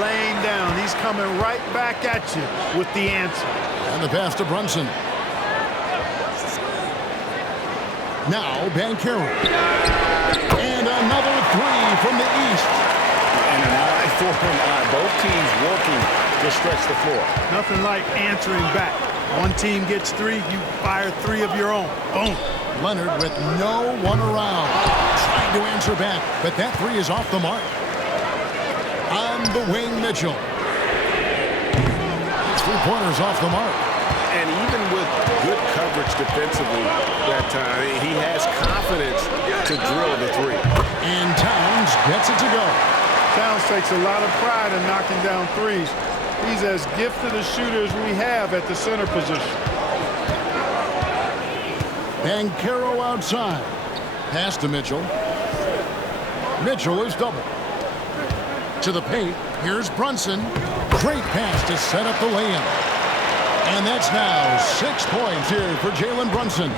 laying down. He's coming right back at you with the answer. And the pass to Brunson. Now Banchero. And another three from the East. And an eye for an eye. Both teams working to stretch the floor. Nothing like answering back. One team gets three, you fire three of your own. Boom. Leonard with no one around. Trying to answer back, but that three is off the mark. On the wing, Mitchell. 3-pointers off the mark. And even with good coverage defensively that time, he has confidence to drill the three. And Towns gets it to go. Towns takes a lot of pride in knocking down threes. He's as gifted a shooter as we have at the center position. Banchero outside. Pass to Mitchell. Mitchell is double. To the paint. Here's Brunson. Great pass to set up the lay-in. And that's now 6 points here for Jalen Brunson.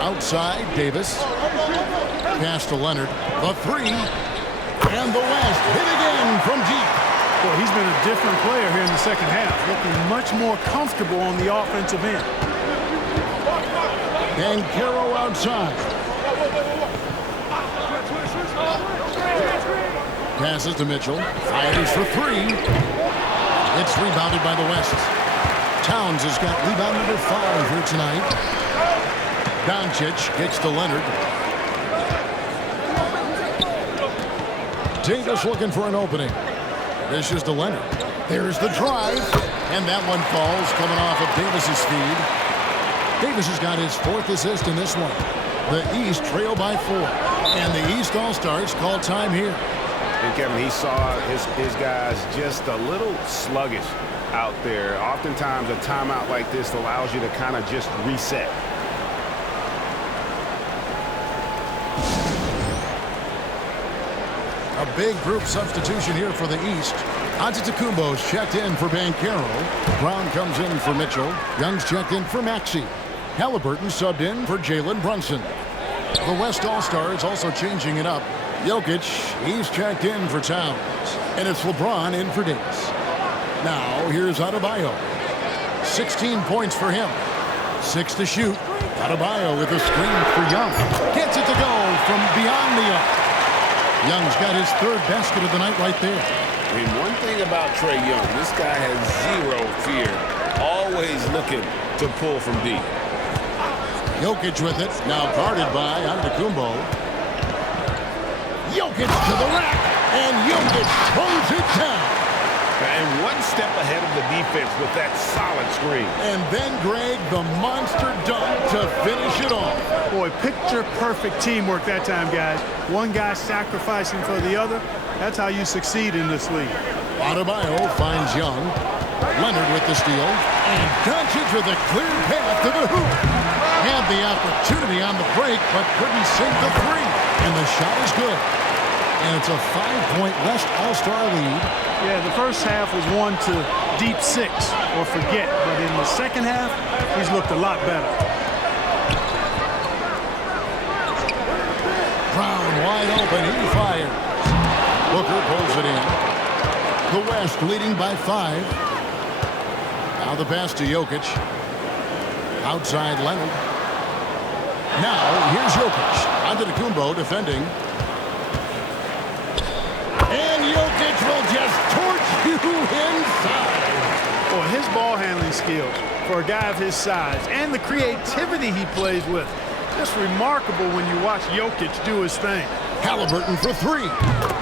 Outside, Davis. Pass to Leonard. The three. And the West hit again from deep. Well, he's been a different player here in the second half, looking much more comfortable on the offensive end. Banchero outside. Passes to Mitchell. Fires for three. It's rebounded by the West. Towns has got rebound number 5 here tonight. Doncic gets to Leonard. Davis looking for an opening. This is to Leonard. There's the drive. And that one falls coming off of Davis's feed. Davis has got his 4th assist in this one. The East trail by 4. And the East All-Stars call time here. And Kevin, he saw his guys just a little sluggish out there. Oftentimes a timeout like this allows you to kind of just reset. A big group substitution here for the East. Antetokounmpo's checked in for Banchero. Brown comes in for Mitchell. Young's checked in for Maxey. Halliburton subbed in for Jalen Brunson. The West All-Stars also changing it up. Jokic, he's checked in for Towns. And it's LeBron in for Davis. Now, here's Adebayo. 16 points for him. 6 to shoot. Adebayo with a screen for Young. Gets it to go from beyond the arc. Young's got his 3rd basket of the night right there. And one thing about Trae Young, this guy has zero fear. Always looking to pull from deep. Jokic with it. Now guarded by Antetokounmpo. Jokic to the rack. And Jokic throws it down. And one step ahead of the defense with that solid screen. And then, Greg, the monster dunk to finish it off. Boy, picture-perfect teamwork that time, guys. One guy sacrificing for the other. That's how you succeed in this league. Adebayo finds Young. Leonard with the steal. And Doncic with a clear path to the hoop. Had the opportunity on the break, but couldn't sink the three. And the shot is good. And it's a 5-point West All-Star lead. Yeah, the first half was won to deep 6 or forget. But in the second half, he's looked a lot better. Brown wide open. He fires. Booker pulls it in. The West leading by 5. Now the pass to Jokic. Outside Leonard. Now, here's Jokic. Antetokounmpo defending. And Jokic will just torch you inside. Boy, his ball handling skills for a guy of his size and the creativity he plays with. Just remarkable when you watch Jokic do his thing. Halliburton for three.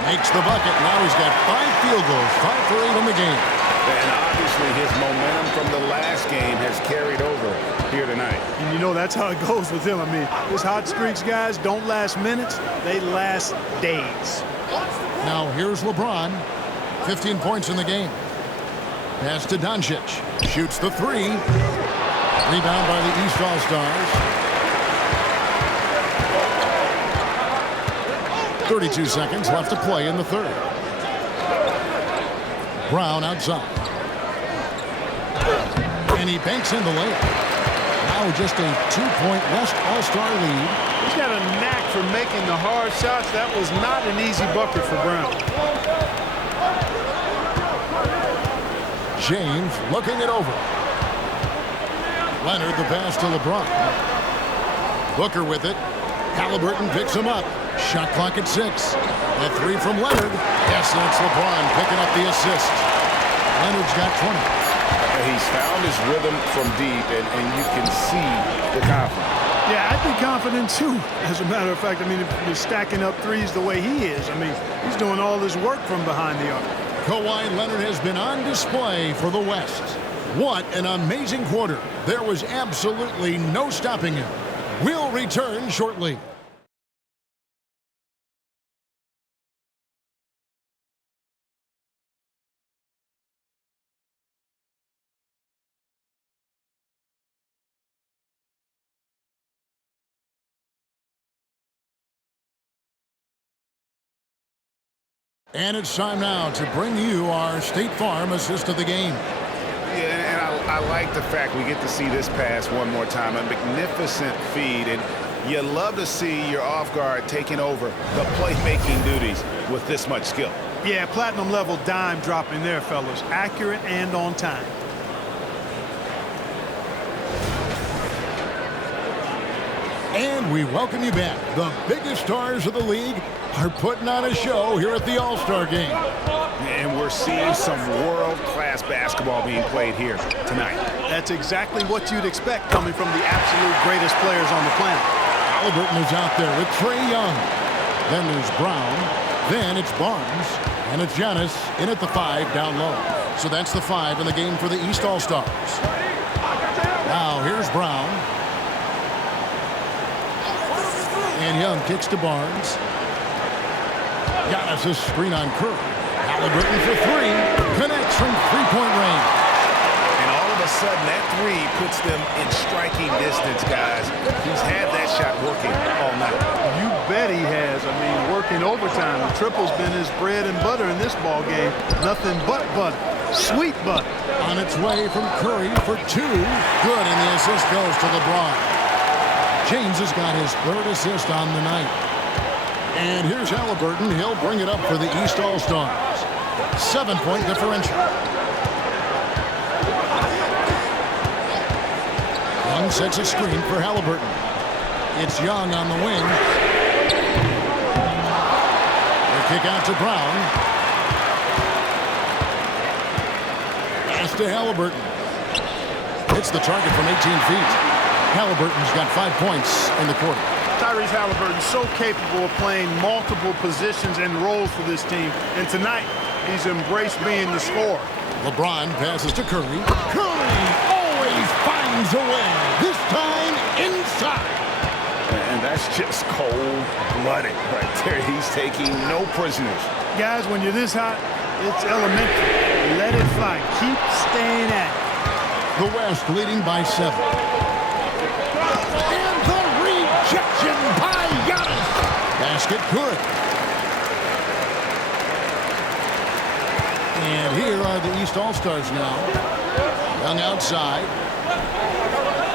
Makes the bucket. Now he's got 5 field goals, 5 for 8 in the game. And obviously his momentum from the last game has carried over here tonight. And you know that's how it goes with him. I mean, his hot streaks, guys, don't last minutes. They last days. Now here's LeBron. 15 points in the game. Pass to Doncic. Shoots the three. Rebound by the East All-Stars. 32 seconds left to play in the third. Brown outside. And he banks in the layup. Now just a 2-point West All-Star lead. He's got a knack for making the hard shots. That was not an easy bucket for Brown. James looking it over. Leonard the pass to LeBron. Booker with it. Halliburton picks him up. Shot clock at 6. The three from Leonard. Yes, that's LeBron picking up the assist. Leonard's got 20. He's found his rhythm from deep, and you can see the confidence. Yeah, I'd be confident too. As a matter of fact, I mean, if you're stacking up threes the way he is, I mean, he's doing all this work from behind the arc. Kawhi Leonard has been on display for the West. What an amazing quarter. There was absolutely no stopping him. We'll return shortly. And it's time now to bring you our State Farm assist of the game. Yeah, and I like the fact we get to see this pass one more time. A magnificent feed, and you love to see your off guard taking over the playmaking duties with this much skill. Yeah, platinum level dime dropping there, fellas. Accurate and on time. And we welcome you back. The biggest stars of the league are putting on a show here at the All-Star Game. And we're seeing some world-class basketball being played here tonight. That's exactly what you'd expect coming from the absolute greatest players on the planet. Halliburton is out there with Trae Young. Then there's Brown. Then it's Barnes. And it's Giannis in at the 5 down low. So that's the 5 in the game for the East All-Stars. Now here's Brown. And Young kicks to Barnes. Giannis' screen on Curry. Halliburton for 3. Connects from 3-point range. And all of a sudden, that 3 puts them in striking distance, guys. He's had that shot working all night. You bet he has. I mean, working overtime. The triple's been his bread and butter in this ball game. Nothing but butter. Sweet butter. On its way from Curry for 2. Good, and the assist goes to LeBron. James has got his 3rd assist on the night. And here's Halliburton. He'll bring it up for the East All-Stars. 7-point differential. Young sets a screen for Halliburton. It's Young on the wing. They kick out to Brown. Pass to Halliburton. Hits the target from 18 feet. Halliburton's got 5 points in the quarter. Tyrese Halliburton so capable of playing multiple positions and roles for this team. And tonight, he's embraced being the scorer. LeBron passes to Curry. Curry always finds a way. This time inside. And that's just cold-blooded right there. He's taking no prisoners. Guys, when you're this hot, it's elementary. Let it fly. Keep staying at it. The West leading by 7. And the rejection by Giannis. Basket good. And here are the East All-Stars now. Young outside.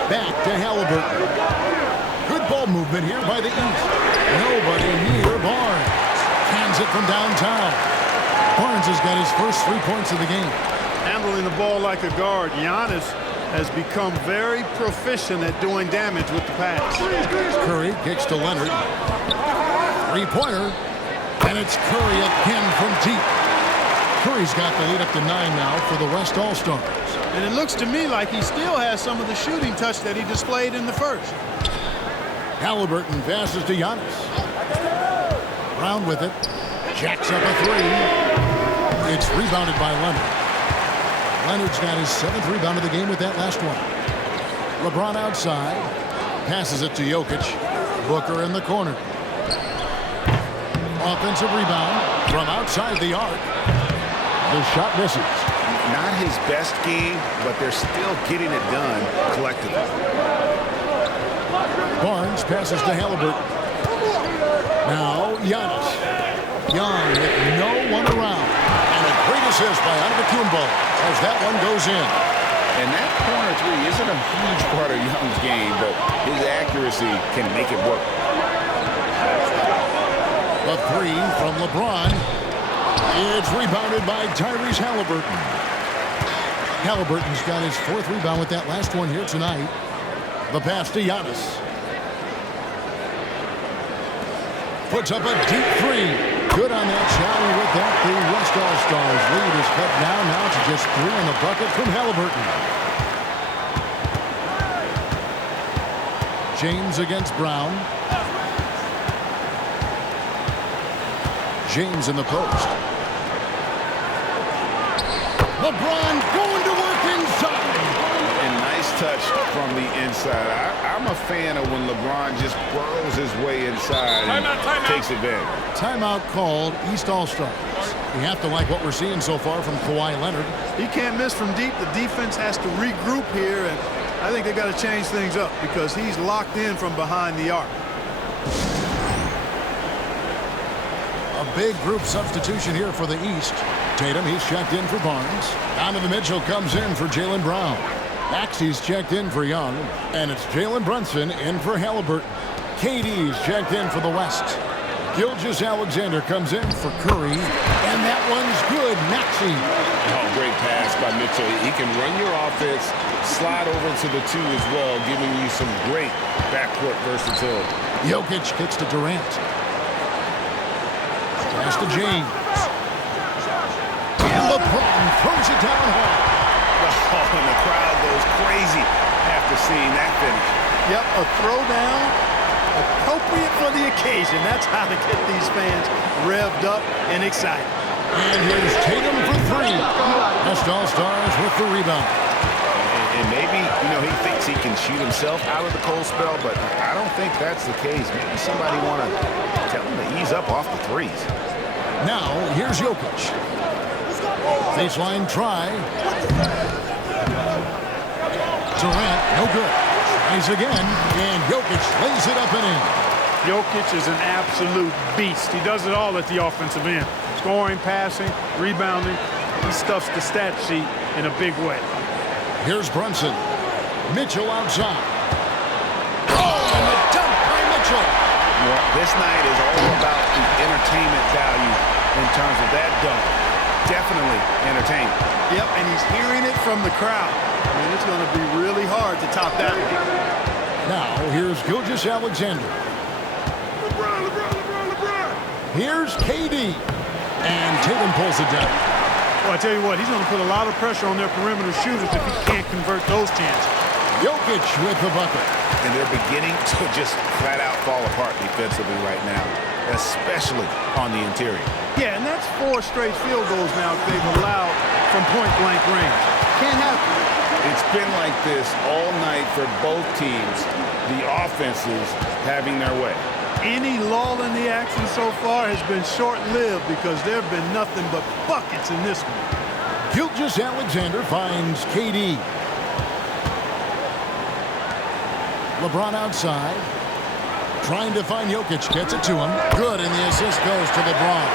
Back to Halliburton. Good ball movement here by the East. Nobody near Barnes. Hands it from downtown. Barnes has got his first 3 points of the game. Handling the ball like a guard. Giannis has become very proficient at doing damage with the pass. Curry kicks to Leonard. Three-pointer. And it's Curry again from deep. Curry's got the lead up to 9 now for the West All-Stars. And it looks to me like he still has some of the shooting touch that he displayed in the first. Halliburton passes to Giannis. Brown with it. Jacks up a three. It's rebounded by Leonard. Leonard's got his 7th rebound of the game with that last one. LeBron outside. Passes it to Jokic. Booker in the corner. Offensive rebound from outside the arc. The shot misses. Not his best game, but they're still getting it done collectively. Barnes passes to Halliburton. Now Giannis. Young with no one around. And a great assist by Antetokounmpo as that one goes in. And that corner three isn't a huge part of Young's game, but his accuracy can make it work. A three from LeBron. It's rebounded by Tyrese Halliburton. Halliburton's got his 4th rebound with that last one here tonight. The pass to Giannis. Puts up a deep three. Good on that shot, and with that, the West All-Stars lead is cut down now to just 3 in the bucket from Halliburton. James against Brown. James in the post. LeBron going to work inside. And nice touch from the inside. I'm a fan of when LeBron just burrows his way inside and takes advantage. Timeout called, East All-Stars. You have to like what we're seeing so far from Kawhi Leonard. He can't miss from deep. The defense has to regroup here, and I think they got to change things up because he's locked in from behind the arc. A big group substitution here for the East. Tatum, he's checked in for Barnes. Donovan Mitchell comes in for Jaylen Brown. Maxey's checked in for Young. And it's Jalen Brunson in for Halliburton. KD's checked in for the West. Gilgeous-Alexander comes in for Curry. And that one's good. Maxey. Oh, great pass by Mitchell. He can run your offense, slide over to the 2 as well, giving you some great backcourt versatility. Jokic kicks to Durant. Pass to James. And LeBron throws it down hard. Oh, and the crowd goes crazy after seeing that finish. Yep, a throwdown appropriate for the occasion. That's how to get these fans revved up and excited. And here's Tatum for 3. West All-Stars with the rebound. And maybe, he thinks he can shoot himself out of the cold spell, but I don't think that's the case. Maybe somebody want to tell him to ease up off the threes. Now, here's Jokic. Baseline try. Durant, no good. Tries again, and Jokic lays it up and in. Jokic is an absolute beast. He does it all at the offensive end. Scoring, passing, rebounding. He stuffs the stat sheet in a big way. Here's Brunson. Mitchell outside. Oh, and the dunk by Mitchell. Well, this night is all about the entertainment value in terms of that dunk. Definitely entertaining. Yep, and he's hearing it from the crowd. I mean, it's going to be really hard to top that one. Now, here's Gilgeous-Alexander. Here's KD. And Tatum pulls it down. Well, I tell you what, he's going to put a lot of pressure on their perimeter shooters if he can't convert those chances. Jokic with the bucket. And they're beginning to just flat out fall apart defensively right now, especially on the interior. Yeah, and that's 4 straight field goals now they've allowed from point-blank range. Can't happen. It's been like this all night for both teams, the offenses having their way. Any lull in the action so far has been short-lived because there have been nothing but buckets in this one. Gilgeous-Alexander finds KD. LeBron outside. Trying to find Jokic. Gets it to him. Good, and the assist goes to LeBron.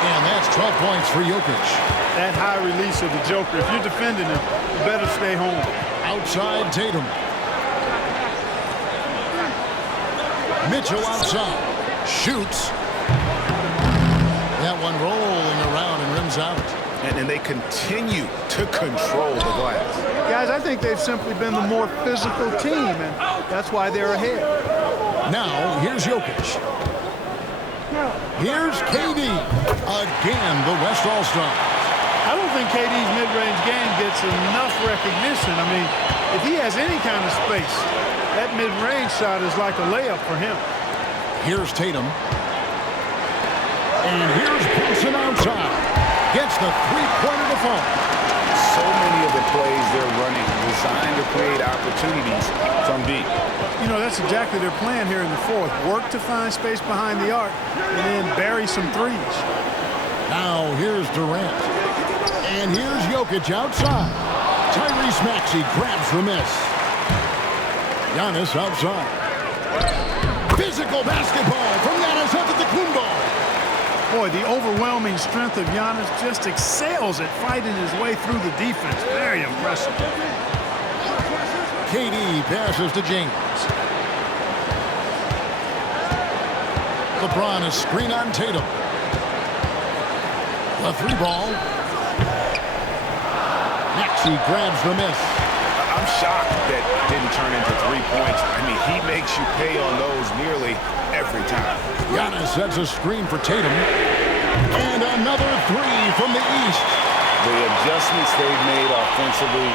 And that's 12 points for Jokic. That high release of the Joker, if you're defending him, you better stay home. Outside Tatum. Mitchell outside. Shoots. That one rolling around and rims out. and they continue to control the glass. Guys, I think they've simply been the more physical team, and that's why they're ahead. Now, here's Jokic. Here's KD. Again, the West All-Star. I don't think KD's mid-range game gets enough recognition. I mean, if he has any kind of space, that mid-range shot is like a layup for him. Here's Tatum. And here's Brunson outside. Gets the three-pointer to fall. So many of the plays they're running designed to create opportunities from deep. You know, that's exactly their plan here in the fourth. Work to find space behind the arc and then bury some threes. Now here's Durant. And here's Jokic outside. Tyrese Maxey grabs the miss. Giannis outside. Physical basketball from Giannis Antetokounmpo. Boy, the overwhelming strength of Giannis just excels at fighting his way through the defense. Very impressive. KD passes to James. LeBron is screen on Tatum. The three ball. Maxey grabs the miss. I'm shocked that didn't turn into 3 points. I mean, he makes you pay on those nearly every time. Giannis sets a screen for Tatum. And another three from the East. The adjustments they've made offensively,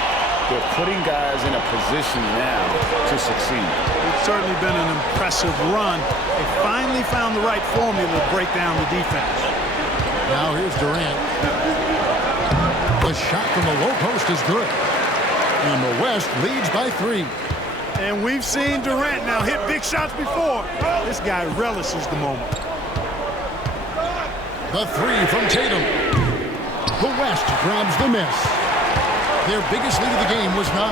they're putting guys in a position now to succeed. It's certainly been an impressive run. They finally found the right formula to break down the defense. Now here's Durant. The shot from the low post is good. And the West leads by 3. And we've seen Durant now hit big shots before. This guy relishes the moment. The three from Tatum. The West grabs the miss. Their biggest lead of the game was 9.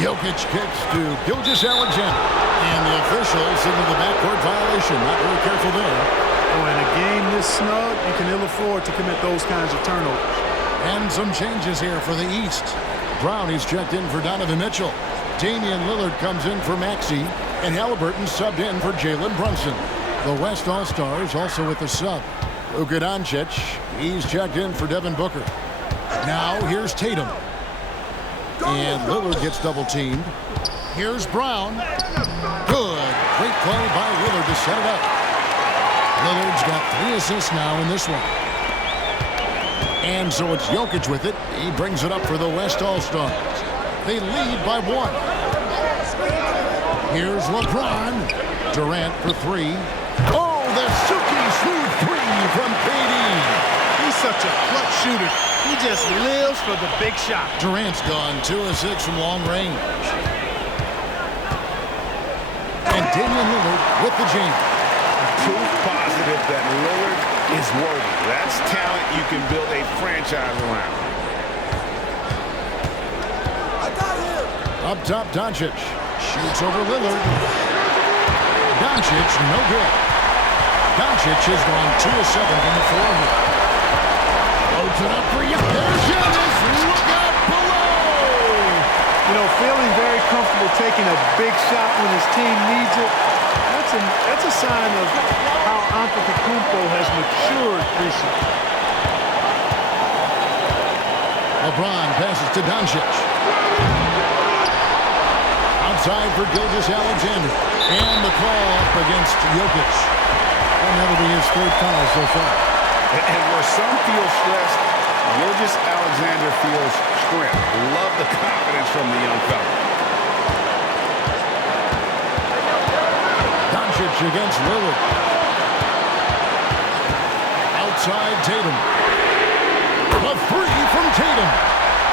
Jokic kicks to Gilgeous-Alexander. And the officials signal the backcourt violation. Not very careful there. Oh, in a game this snug, you can ill afford to commit those kinds of turnovers. And some changes here for the East. Brownie's checked in for Donovan Mitchell. Damian Lillard comes in for Maxey. And Halliburton subbed in for Jalen Brunson. The West All-Stars also with the sub. Luka Doncic, he's checked in for Devin Booker. Now here's Tatum. And Lillard gets double-teamed. Here's Brown. Good. Great play by Lillard to set it up. Lillard's got 3 assists now in this one. And so it's Jokic with it. He brings it up for the West All-Stars. They lead by 1. Here's LeBron. Durant for 3. Oh, the silky smooth 3 from KD. He's such a clutch shooter. He just lives for the big shot. Durant's gone 2 of 6 from long range. And Damian Lillard with the jam. Proof positive that Lillard is worthy. That's talent you can build a franchise around. Up top, Doncic. Shoots over Lillard. Doncic, no good. Doncic has gone 2 of 7 from the floor here. Loads it up for you. There's Giannis. Look out below. You know, feeling very comfortable taking a big shot when his team needs it. That's a sign of how Antetokounmpo has matured recently. LeBron passes to Doncic. Outside for Gilgeous-Alexander. And the call up against Jokic. And that'll be his 3rd foul so far. And where some feel stressed, Gilgeous-Alexander feels strength. Love the confidence from the young fella. Doncic against Lillard. Outside Tatum. A 3 from Tatum.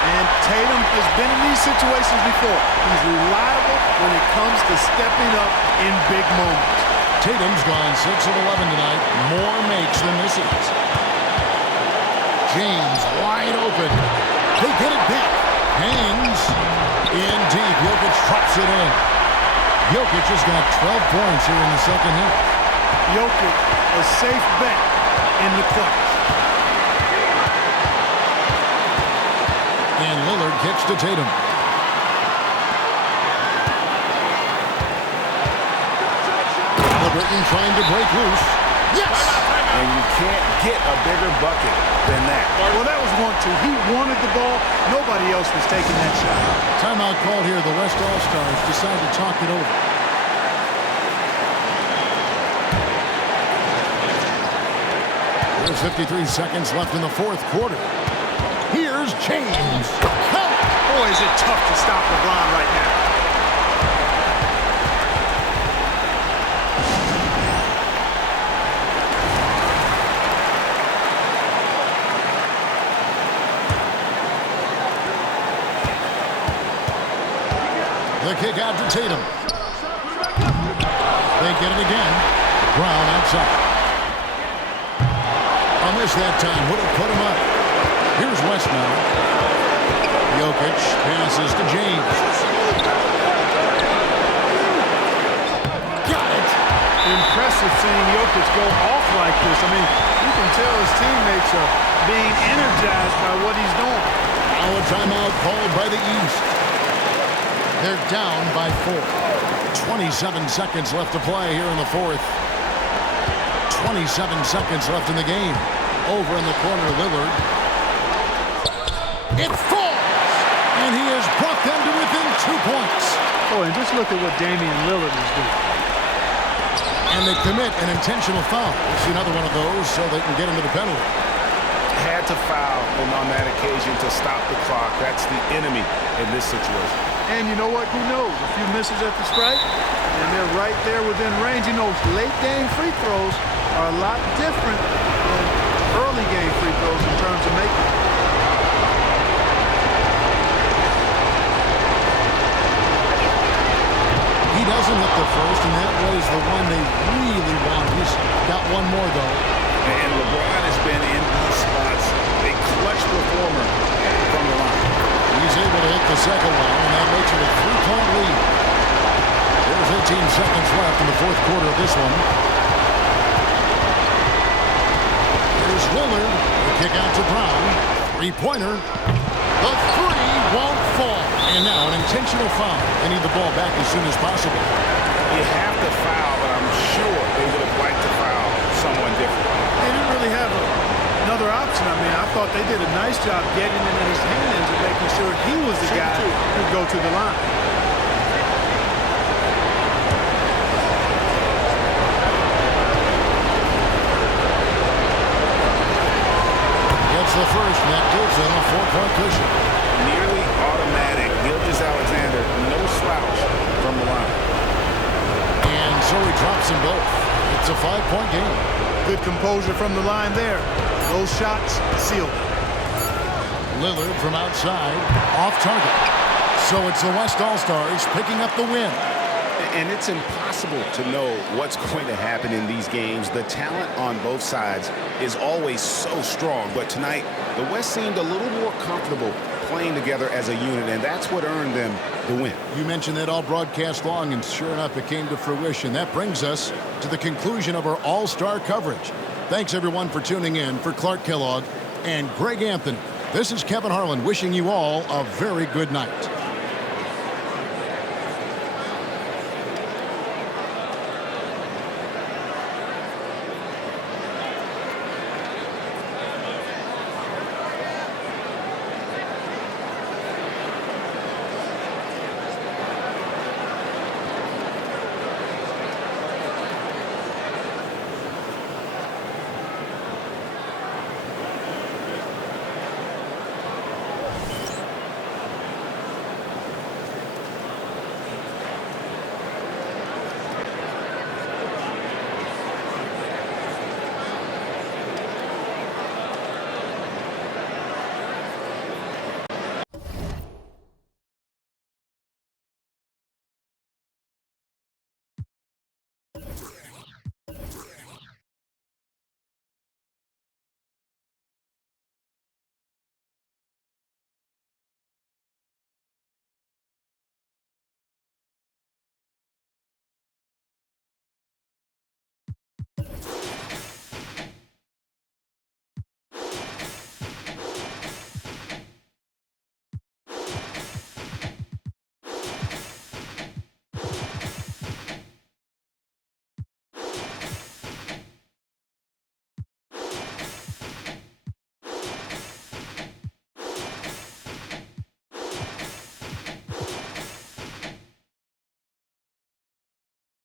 And Tatum has been in these situations before. He's reliable when it comes to stepping up in big moments. Tatum's gone 6 of 11 tonight. More makes than misses. James wide open. They get it back. Hangs in deep. Jokic drops it in. Jokic has got 12 points here in the second half. Jokic, a safe bet in the clutch. And Lillard kicks to Tatum. Halliburton trying to break loose. Yes! And you can't get a bigger bucket than that. Well, that was 1-2. He wanted the ball. Nobody else was taking that shot. Timeout called here. The West All-Stars decide to talk it over. There's 53 seconds left in the fourth quarter. Here's James. Count! Boy, is it tough to stop LeBron right now. The kick out to Tatum. They get it again. Brown outside. On this that time, would have put him up. Here's West now. Jokic passes to James. Got it. Impressive seeing Jokic go off like this. I mean, you can tell his teammates are being energized by what he's doing. Now a timeout called by the East. They're down by 4. 27 seconds left to play here in the fourth. 27 seconds left in the game. Over in the corner, Lillard. It falls! And he has brought them to within 2 points. Oh, and just look at what Damian Lillard is doing. And they commit an intentional foul. We'll see another one of those so they can get into the penalty. Had to foul, and on that occasion to stop the clock. That's the enemy in this situation. And you know what? Who knows? A few misses at the stripe, and they're right there within range. You know, late game free throws are a lot different than early game free throws in terms of making them. He doesn't hit the first, and that was the one they really want. He's got one more, though. And LeBron has been in these spots a clutch performer from the line. He's able to hit the second one, and that makes it a 3-point lead. There's 18 seconds left in the fourth quarter of this one. Here's Lillard. The kick out to Brown. Three-pointer. The three won't fall. And now an intentional foul. They need the ball back as soon as possible. You have to foul, but I'm sure they would have liked to foul someone different. They didn't really have another option. I mean, I thought they did a nice job getting it in his hands and making sure he was the guy who'd go to the line. Gets the first, and that gives them a 4-point cushion. Nearly automatic. Gilgeous-Alexander, no slouch from the line. And so he drops them both. It's a 5-point game. Good composure from the line there. Those shots sealed. Lillard from outside, off target. So it's the West All-Stars picking up the win. And it's impossible to know what's going to happen in these games. The talent on both sides is always so strong. But tonight, the West seemed a little more comfortable playing together as a unit, and that's what earned them the win. You mentioned that all broadcast long, and sure enough, it came to fruition. That brings us to the conclusion of our All-Star coverage. Thanks, everyone, for tuning in. For Clark Kellogg and Greg Anthony, this is Kevin Harlan wishing you all a very good night.